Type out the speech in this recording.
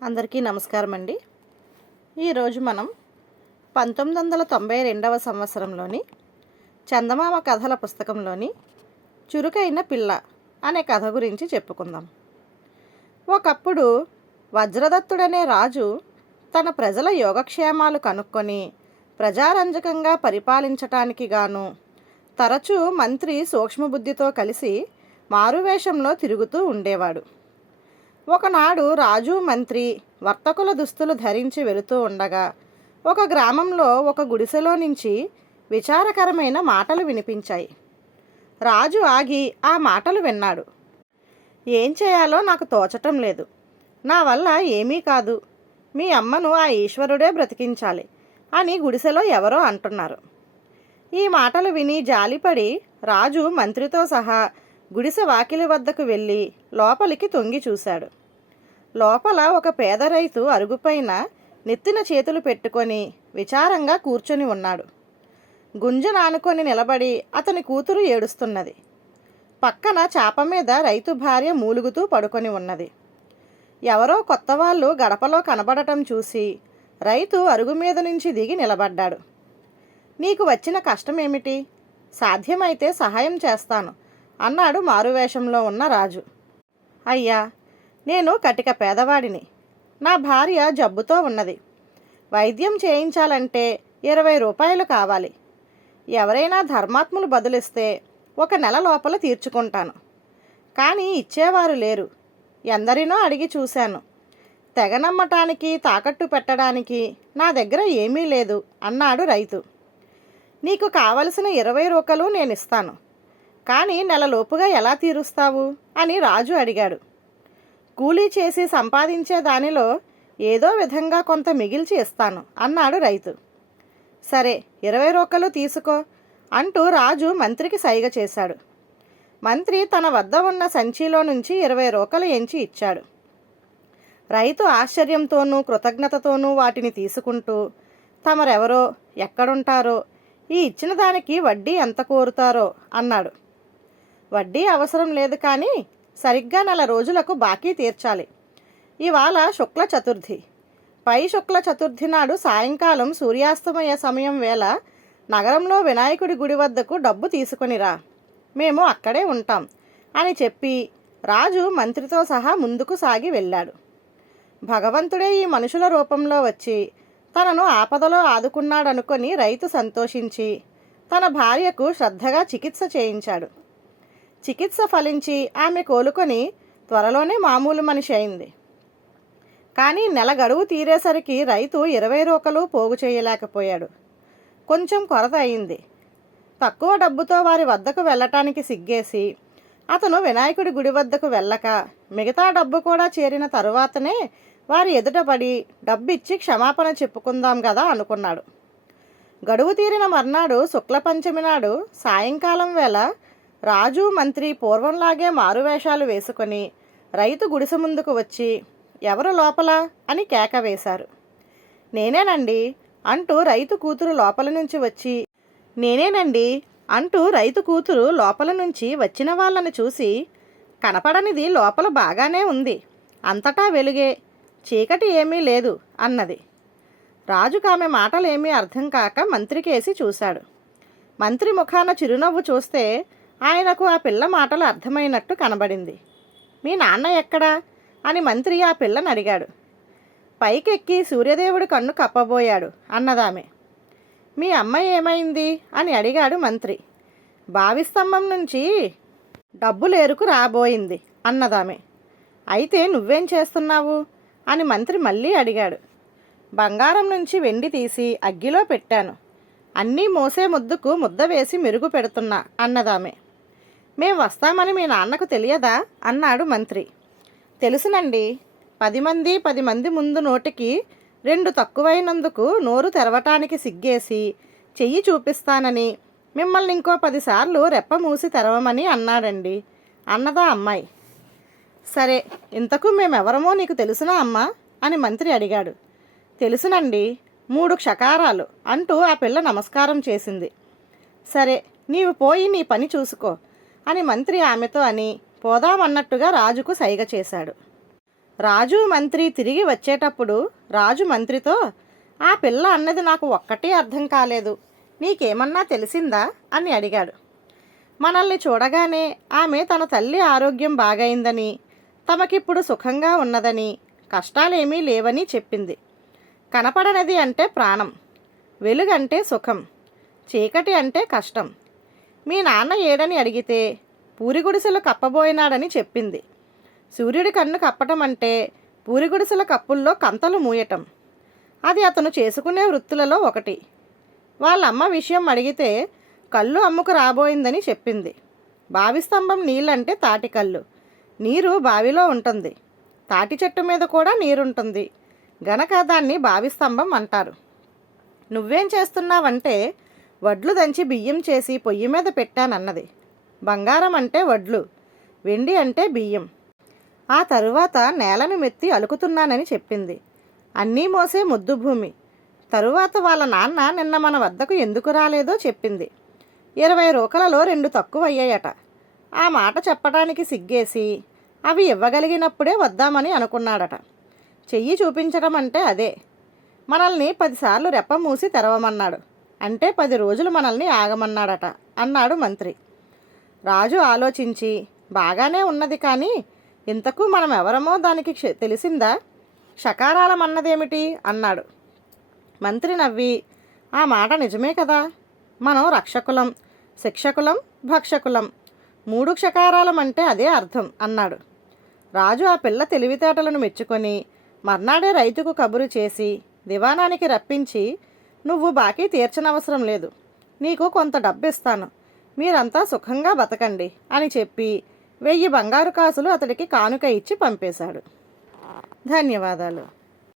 అందరికీ నమస్కారం అండి. ఈరోజు మనం 1992వ సంవత్సరంలోని చందమామ కథల పుస్తకంలోని చురుకైన పిల్ల అనే కథ గురించి చెప్పుకుందాం. ఒకప్పుడు వజ్రదత్తుడనే రాజు తన ప్రజల యోగక్షేమాలు కనుక్కొని ప్రజారంజకంగా పరిపాలించటానికి గాను తరచూ మంత్రి సూక్ష్మబుద్ధితో కలిసి మారువేషంలో తిరుగుతూ ఉండేవాడు. ఒకనాడు రాజు మంత్రి వర్తకుల దుస్తులు ధరించి వెళుతూ ఉండగా ఒక గ్రామంలో ఒక గుడిసెలో నుంచి విచారకరమైన మాటలు వినిపించాయి. రాజు ఆగి ఆ మాటలు విన్నాడు. ఏం చేయాలో నాకు తోచటం లేదు. నా వల్ల ఏమీ కాదు. మీ అమ్మను ఆ ఈశ్వరుడే బ్రతికించాలి అని గుడిసెలో ఎవరో అంటున్నారు. ఈ మాటలు విని జాలిపడి రాజు మంత్రితో సహా గుడిసె వాకిలి వద్దకు వెళ్ళి లోపలికి తొంగి చూశాడు. లోపల ఒక పేద రైతు అరుగుపైన నెత్తిన చేతులు పెట్టుకొని విచారంగా కూర్చొని ఉన్నాడు. గుంజను ఆనుకొని నిలబడి అతని కూతురు ఏడుస్తున్నది. పక్కన చాప మీద రైతు భార్య మూలుగుతూ పడుకొని ఉన్నది. ఎవరో కొత్త వాళ్ళు గడపలో కనబడటం చూసి రైతు అరుగు మీద నుంచి దిగి నిలబడ్డాడు. నీకు వచ్చిన కష్టమేమిటి? సాధ్యమైతే సహాయం చేస్తాను అన్నాడు మారువేషంలో ఉన్న రాజు. అయ్యా, నేను కటిక పేదవాడిని. నా భార్య జబ్బుతో ఉన్నది. వైద్యం చేయించాలంటే 20 రూపాయలు కావాలి. ఎవరైనా ధర్మాత్ములు బదులిస్తే 1 నెల లోపల తీర్చుకుంటాను. కానీ ఇచ్చేవారు లేరు. ఎందరినో అడిగి చూశాను. తెగ నమ్మటానికి తాకట్టు పెట్టడానికి నా దగ్గర ఏమీ లేదు అన్నాడు రైతు. నీకు కావలసిన 20 రూకలు నేనిస్తాను. కానీ నెలలోపుగా ఎలా తీరుస్తావు అని రాజు అడిగాడు. కూలీ చేసి సంపాదించే దానిలో ఏదో విధంగా కొంత మిగిల్చి ఇస్తాను అన్నాడు రైతు. సరే, 20 రూకలు తీసుకో అంటూ రాజు మంత్రికి సైగ చేశాడు. మంత్రి తన వద్ద ఉన్న సంచిలో నుంచి 20 రూకలు ఎంచి ఇచ్చాడు. రైతు ఆశ్చర్యంతోనూ కృతజ్ఞతతోనూ వాటిని తీసుకుంటూ తమరెవరో, ఎక్కడుంటారో, ఈ ఇచ్చిన దానికి వడ్డీ ఎంత కోరుతారో అన్నాడు. వడ్డీ అవసరం లేదు, కానీ సరిగ్గా 4 రోజులకు బాకీ తీర్చాలి. ఇవాళ శుక్ల చతుర్థి. పై శుక్ల చతుర్థి నాడు సాయంకాలం సూర్యాస్తమయ సమయం వేళ నగరంలో వినాయకుడి గుడి వద్దకు డబ్బు తీసుకొనిరా. మేము అక్కడే ఉంటాం అని చెప్పి రాజు మంత్రితో సహా ముందుకు సాగి వెళ్ళాడు. భగవంతుడే ఈ మనుషుల రూపంలో వచ్చి తనను ఆపదలో ఆదుకున్నాడనుకొని రైతు సంతోషించి తన భార్యకు శ్రద్ధగా చికిత్స చేయించాడు. చికిత్స ఫలించి ఆమె కోలుకొని త్వరలోనే మామూలు మనిషి అయింది. కానీ నెల గడువు తీరేసరికి రైతు 20 రూకలు పోగు చేయలేకపోయాడు. కొంచెం కొరత అయింది. తక్కువ డబ్బుతో వారి వద్దకు వెళ్ళటానికి సిగ్గేసి అతను వినాయకుడి గుడి వద్దకు వెళ్ళక మిగతా డబ్బు కూడా చేరిన తరువాతనే వారి ఎదుటపడి డబ్బిచ్చి క్షమాపణ చెప్పుకుందాం కదా అనుకున్నాడు. గడువు తీరిన మర్నాడు శుక్లపంచమి నాడు సాయంకాలం వేళ రాజు మంత్రి పూర్వంలాగే మారువేషాలు వేసుకొని రైతు గుడిసె ముందుకు వచ్చి ఎవరు లోపల అని కేక వేశారు. నేనేనండి అంటూ రైతు కూతురు లోపల నుంచి వచ్చిన వాళ్ళని చూసి కనపడనిది లోపల బాగానే ఉంది, అంతటా వెలుగే, చీకటి ఏమీ లేదు అన్నది. రాజుకు ఆమె మాటలేమీ అర్థం కాక మంత్రికేసి చూశాడు. మంత్రి ముఖాన చిరునవ్వు చూస్తే ఆయనకు ఆ పిల్ల మాటలు అర్థమైనట్టు కనబడింది. మీ నాన్న ఎక్కడా అని మంత్రి ఆ పిల్లని అడిగాడు. పైకెక్కి సూర్యదేవుడి కన్ను కప్పబోయాడు అన్నదామె. మీ అమ్మాయి ఏమైంది అని అడిగాడు మంత్రి. బావిస్తంభం నుంచి డబ్బులేరుకు రాబోయింది అన్నదామె. అయితే నువ్వేం చేస్తున్నావు అని మంత్రి మళ్ళీ అడిగాడు. బంగారం నుంచి వెండి తీసి అగ్గిలో పెట్టాను. అన్నీ మోసే ముద్దుకు ముద్ద వేసి మెరుగు పెడుతున్నా అన్నదామె. మేం వస్తామని మీ నాన్నకు తెలియదా అన్నాడు మంత్రి. తెలుసునండి. 10 మంది ముందు నోటికి 2 తక్కువైనందుకు నోరు తెరవటానికి సిగ్గేసి చెయ్యి చూపిస్తానని మిమ్మల్ని ఇంకో 10 సార్లు రెప్ప మూసి తెరవమని అన్నాడండి అన్నదా అమ్మాయి. సరే, ఇంతకు మేమెవరమో నీకు తెలుసునా అమ్మా అని మంత్రి అడిగాడు. తెలుసునండి, 3 క్షకారాలు అంటూ ఆ పిల్ల నమస్కారం చేసింది. సరే, నీవు పోయి నీ పని చూసుకో అని మంత్రి ఆమెతో అని పోదామన్నట్టుగా రాజుకు సైగ చేశాడు. రాజు మంత్రి తిరిగి వచ్చేటప్పుడు రాజు మంత్రితో, ఆ పిల్ల అన్నది నాకు ఒక్కటే అర్థం కాలేదు, నీకేమన్నా తెలిసిందా అని అడిగాడు. మనల్ని చూడగానే ఆమె తన తల్లి ఆరోగ్యం బాగైందని, తమకిప్పుడు సుఖంగా ఉన్నదని, కష్టాలేమీ లేవని చెప్పింది. కనపడనది అంటే ప్రాణం, వెలుగంటే సుఖం, చీకటి అంటే కష్టం. మీ నాన్న ఏడని అడిగితే పూరిగుడిసెలు కప్పబోయినాడని చెప్పింది. సూర్యుడి కన్ను కప్పటం అంటే పూరిగుడిసెల కప్పుల్లో కంతలు మూయటం. అది అతను చేసుకునే వృత్తులలో ఒకటి. వాళ్ళమ్మ విషయం అడిగితే కళ్ళు అమ్ముకు రాబోయిందని చెప్పింది. బావి స్తంభం నీళ్ళంటే తాటి కళ్ళు, నీరు బావిలో ఉంటుంది. తాటి చెట్టు మీద కూడా నీరుంటుంది గనక దాన్ని బావి స్తంభం అంటారు. నువ్వేం చేస్తున్నావంటే వడ్లు దంచి బియ్యం చేసి పొయ్యి మీద పెట్టానన్నది. బంగారం అంటే వడ్లు, వెండి అంటే బియ్యం. ఆ తరువాత నేలను మెత్తి అలుకుతున్నానని చెప్పింది. అన్నీ మోసే ముద్దు భూమి. తరువాత వాళ్ళ నాన్న నిన్న మన వద్దకు ఎందుకు రాలేదో చెప్పింది. 20 రూకలలో 2 తక్కువయ్యాయట. ఆ మాట చెప్పడానికి సిగ్గేసి అవి ఇవ్వగలిగినప్పుడే వద్దామని అనుకున్నాడట. చెయ్యి చూపించడం అంటే అదే. మనల్ని 10 సార్లు రెప్ప మూసి తెరవమన్నాడు, అంటే 10 రోజులు మనల్ని ఆగమన్నాడట అన్నాడు మంత్రి. రాజు ఆలోచించి, బాగానే ఉన్నది కానీ ఇంతకు మనం ఎవరమో దానికి తెలిసిందా? షకారాలమన్నదేమిటి అన్నాడు. మంత్రి నవ్వి, ఆ మాట నిజమే కదా, మనం రక్షకులం, శిక్షకులం, భక్షకులం, 3 క్షకారాలం అంటే అదే అర్థం అన్నాడు. రాజు ఆ పిల్ల తెలివితేటలను మెచ్చుకొని మర్నాడే రైతుకు కబురు చేసి దివాణానికి రప్పించి, నువ్వు బాకీ తీర్చనవసరం లేదు, నీకు కొంత డబ్బిస్తాను, మీరంతా సుఖంగా బతకండి అని చెప్పి 1000 బంగారు కాసులు అతడికి కానుక ఇచ్చి పంపేశాడు. ధన్యవాదాలు.